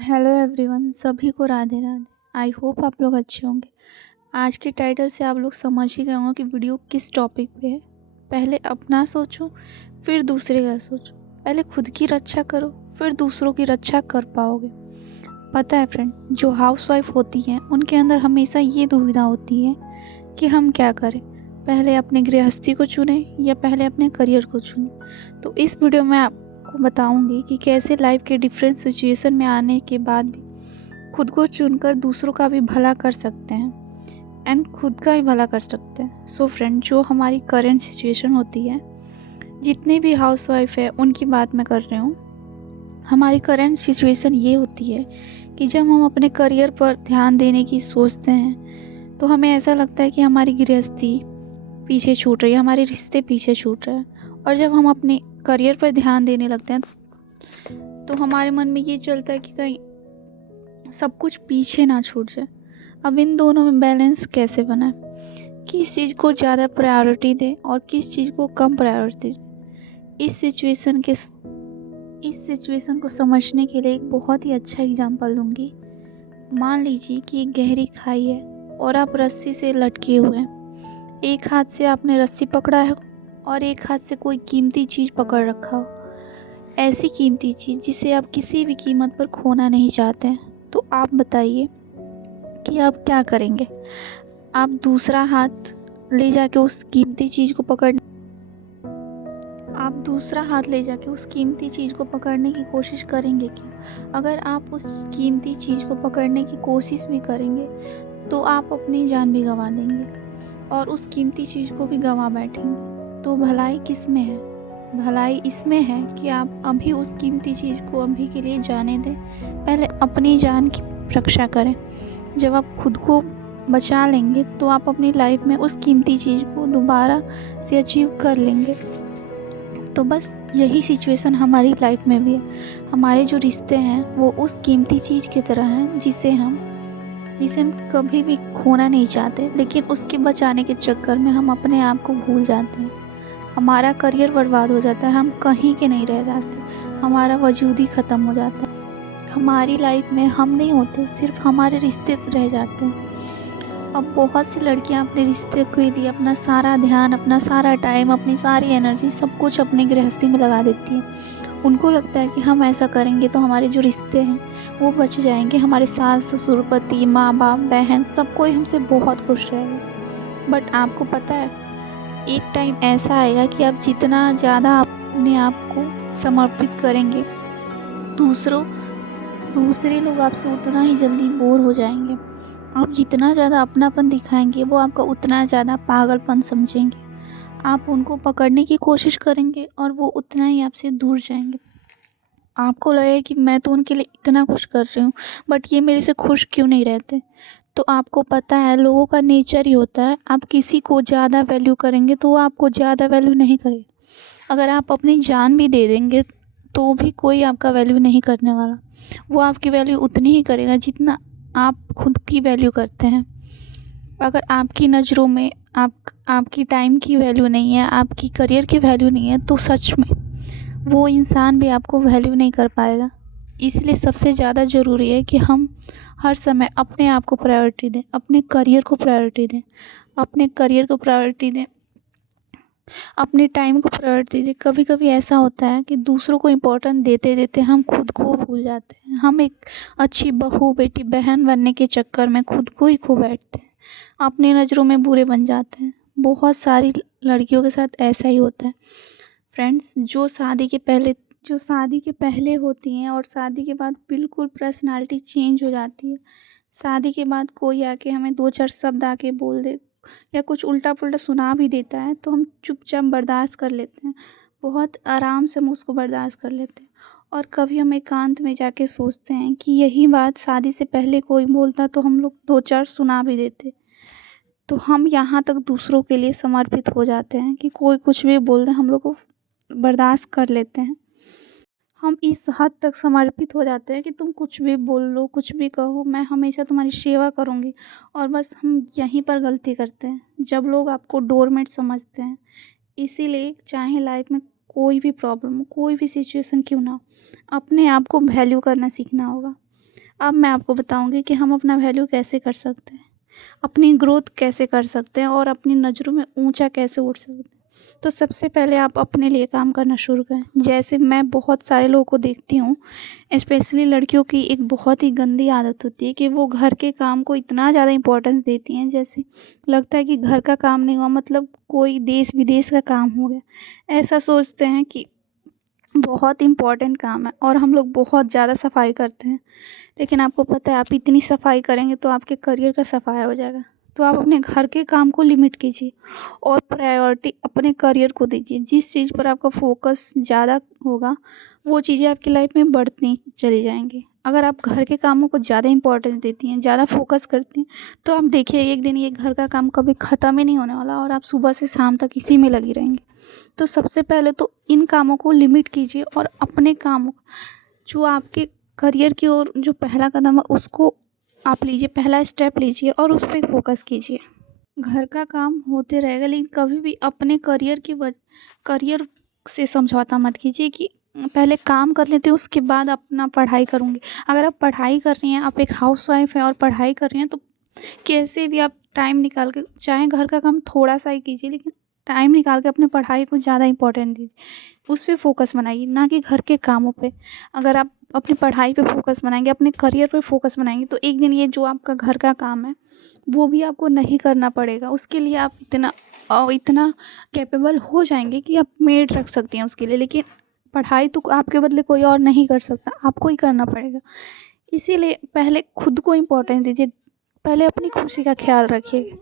Hello everyone, सभी को Radhe Radhe. I hope आप लोग अच्छे होंगे। आज के टाइटल से आप लोग समझ ही गए होंगे कि वीडियो किस टॉपिक पे है। पहले अपना सोचो, फिर दूसरे का सोचो। पहले खुद की रक्षा करो, फिर दूसरों की रक्षा कर पाओगे। पता है फ्रेंड, जो हाउसवाइफ होती हैं उनके अंदर हमेशा ये दुविधा होती है कि हम क्या करें, पहले अपने गृहस्थी को चुनें या पहले अपने करियर को चुनें। तो इस वीडियो में आपको बताऊंगी कि कैसे लाइफ के डिफरेंट सिचुएशन में आने के बाद भी खुद को चुनकर दूसरों का भी भला कर सकते हैं एंड खुद का भी भला कर सकते हैं। सो फ्रेंड, जो हमारी करंट सिचुएशन होती है, जितनी भी हाउसवाइफ है उनकी बात मैं कर रही हूँ। हमारी करंट सिचुएशन ये होती है कि जब हम अपने करियर पर ध्यान देने की सोचते हैं तो हमें ऐसा लगता है कि हमारी गृहस्थी पीछे छूट रही है, हमारे रिश्ते पीछे छूट रहे हैं। और जब हम अपने करियर पर ध्यान देने लगते हैं तो हमारे मन में ये चलता है कि कहीं सब कुछ पीछे ना छूट जाए। अब इन दोनों में बैलेंस कैसे बनाए, किस चीज़ को ज़्यादा प्रायोरिटी दें और किस चीज़ को कम प्रायोरिटी दें। इस सिचुएशन को समझने के लिए एक बहुत ही अच्छा एग्जांपल लूँगी। मान लीजिए कि एक गहरी खाई है और आप रस्सी से लटके हुए हैं। एक हाथ से आपने रस्सी पकड़ा है और एक हाथ से कोई कीमती चीज़ पकड़ रखा हो, ऐसी कीमती चीज़ जिसे आप किसी भी कीमत पर खोना नहीं चाहते हैं। तो आप बताइए कि आप क्या करेंगे। आप दूसरा हाथ ले जाके उस कीमती चीज़ को पकड़ने की कोशिश करेंगे क्या? अगर आप उस कीमती चीज़ को पकड़ने की कोशिश भी करेंगे तो आप अपनी जान भी गंवा देंगे और उस कीमती चीज़ को भी गंवा बैठेंगे। तो भलाई किस में है? भलाई इसमें है कि आप अभी उस कीमती चीज़ को अभी के लिए जाने दें, पहले अपनी जान की रक्षा करें। जब आप खुद को बचा लेंगे तो आप अपनी लाइफ में उस कीमती चीज़ को दोबारा से अचीव कर लेंगे। तो बस यही सिचुएशन हमारी लाइफ में भी है। हमारे जो रिश्ते हैं वो उस कीमती चीज़ की तरह हैं जिसे हम कभी भी खोना नहीं चाहते, लेकिन उसके बचाने के चक्कर में हम अपने आप को भूल जाते हैं। हमारा करियर बर्बाद हो जाता है, हम कहीं के नहीं रह जाते, हमारा वजूद ही ख़त्म हो जाता है। हमारी लाइफ में हम नहीं होते, सिर्फ हमारे रिश्ते रह जाते हैं। अब बहुत सी लड़कियां अपने रिश्ते के लिए अपना सारा ध्यान, अपना सारा टाइम, अपनी सारी एनर्जी, सब कुछ अपनी गृहस्थी में लगा देती हैं। उनको लगता है कि हम ऐसा करेंगे तो हमारे जो रिश्ते हैं वो बच जाएंगे, हमारे सास ससुर, पति, माँ बाप, बहन, सब कोई हमसे बहुत खुश रहेगा। बट आपको पता है, एक टाइम ऐसा आएगा कि आप जितना ज़्यादा अपने आप को समर्पित करेंगे दूसरे लोग आपसे उतना ही जल्दी बोर हो जाएंगे। आप जितना ज़्यादा अपनापन दिखाएंगे वो आपका उतना ज़्यादा पागलपन समझेंगे। आप उनको पकड़ने की कोशिश करेंगे और वो उतना ही आपसे दूर जाएंगे। आपको लगेगा कि मैं तो उनके लिए इतना कुछ कर रही हूँ, बट ये मेरे से खुश क्यों नहीं रहते। तो आपको पता है, लोगों का नेचर ही होता है, आप किसी को ज़्यादा वैल्यू करेंगे तो वो आपको ज़्यादा वैल्यू नहीं करेगा। अगर आप अपनी जान भी दे देंगे तो भी कोई आपका वैल्यू नहीं करने वाला। वो आपकी वैल्यू उतनी ही करेगा जितना आप खुद की वैल्यू करते हैं। अगर आपकी नज़रों में आपकी टाइम की वैल्यू नहीं है, आपकी करियर की वैल्यू नहीं है, तो सच में वो इंसान भी आपको वैल्यू नहीं कर पाएगा। इसलिए सबसे ज़्यादा ज़रूरी है कि हम हर समय अपने आप को प्रायोरिटी दें, अपने करियर को प्रायोरिटी दें, अपने टाइम को प्रायोरिटी दें। कभी कभी ऐसा होता है कि दूसरों को इम्पोर्टेंस देते देते हम खुद को भूल जाते हैं। हम एक अच्छी बहू, बेटी, बहन बनने के चक्कर में खुद को ही खो बैठते हैं, अपनी नज़रों में बुरे बन जाते हैं। बहुत सारी लड़कियों के साथ ऐसा ही होता है फ्रेंड्स, जो शादी के पहले होती हैं और शादी के बाद बिल्कुल पर्सनालिटी चेंज हो जाती है। शादी के बाद कोई आके हमें दो चार शब्द आके बोल दे या कुछ उल्टा पुल्टा सुना भी देता है तो हम चुपचाप बर्दाश्त कर लेते हैं, बहुत आराम से हम उसको बर्दाश्त कर लेते हैं। और कभी हम एकांत में जाके सोचते हैं कि यही बात शादी से पहले कोई बोलता तो हम लोग दो चार सुना भी देते। तो हम यहाँ तक दूसरों के लिए समर्पित हो जाते हैं कि कोई कुछ भी बोल दे, हम लोग को बर्दाश्त कर लेते हैं। हम इस हद तक समर्पित हो जाते हैं कि तुम कुछ भी बोल लो, कुछ भी कहो, मैं हमेशा तुम्हारी सेवा करूँगी। और बस हम यहीं पर गलती करते हैं, जब लोग आपको डोरमेट समझते हैं। इसीलिए चाहे लाइफ में कोई भी प्रॉब्लम हो, कोई भी सिचुएशन क्यों ना हो, अपने आप को वैल्यू करना सीखना होगा। अब मैं आपको बताऊँगी कि हम अपना वैल्यू कैसे कर सकते हैं, अपनी ग्रोथ कैसे कर सकते हैं और अपनी नज़रों में ऊँचा कैसे उठ सकते हैं। तो सबसे पहले आप अपने लिए काम करना शुरू करें। जैसे मैं बहुत सारे लोगों को देखती हूँ, स्पेशली लड़कियों की एक बहुत ही गंदी आदत होती है कि वो घर के काम को इतना ज़्यादा इम्पोर्टेंस देती हैं, जैसे लगता है कि घर का काम नहीं हुआ मतलब कोई देश-विदेश का काम हो गया। ऐसा सोचते हैं कि बहुत इम्पोर्टेंट काम है और हम लोग बहुत ज़्यादा सफाई करते हैं। लेकिन आपको पता है आप इतनी सफाई करेंगे तो आपके करियर का सफाया हो जाएगा। तो आप अपने घर के काम को लिमिट कीजिए और प्रायोरिटी अपने करियर को दीजिए। जिस चीज़ पर आपका फ़ोकस ज़्यादा होगा, वो चीज़ें आपकी लाइफ में बढ़ती चली जाएँगी। अगर आप घर के कामों को ज़्यादा इम्पोर्टेंस देती हैं, ज़्यादा फ़ोकस करती हैं, तो आप देखिए एक दिन ये घर का काम कभी ख़त्म ही नहीं होने वाला और आप सुबह से शाम तक इसी में लगी रहेंगी। तो सबसे पहले तो इन कामों को लिमिट कीजिए और अपने कामों जो आपके करियर की ओर जो पहला कदम है उसको आप लीजिए, पहला स्टेप लीजिए और उस पे फ़ोकस कीजिए। घर का काम होते रहेगा लेकिन कभी भी अपने करियर से समझौता मत कीजिए कि पहले काम कर लेती हूँ उसके बाद अपना पढ़ाई करूँगी। अगर आप पढ़ाई कर रही हैं, आप एक हाउसवाइफ़ हैं और पढ़ाई कर रही हैं, तो कैसे भी आप टाइम निकाल के चाहे घर का काम थोड़ा-सा ही कीजिए लेकिन टाइम निकाल के अपनी पढ़ाई को ज़्यादा इम्पोर्टेंट दीजिए। उस पे फ़ोकस बनाइए, ना कि घर के कामों पे। अगर आप अपनी पढ़ाई पे फ़ोकस बनाएँगे, अपने करियर पे फ़ोकस बनाएँगे, तो एक दिन ये जो आपका घर का काम है, वो भी आपको नहीं करना पड़ेगा। उसके लिए आप इतना कैपेबल हो जाएँगे कि आप मेड रख सकती हैं उसके लिए। लेकिन पढ़ाई तो आपके बदले कोई और नहीं कर सकता, आपको ही करना पड़ेगा। इसीलिए पहले खुद को इम्पोर्टेंस दीजिए, पहले अपनी खुशी का ख़्याल रखिए।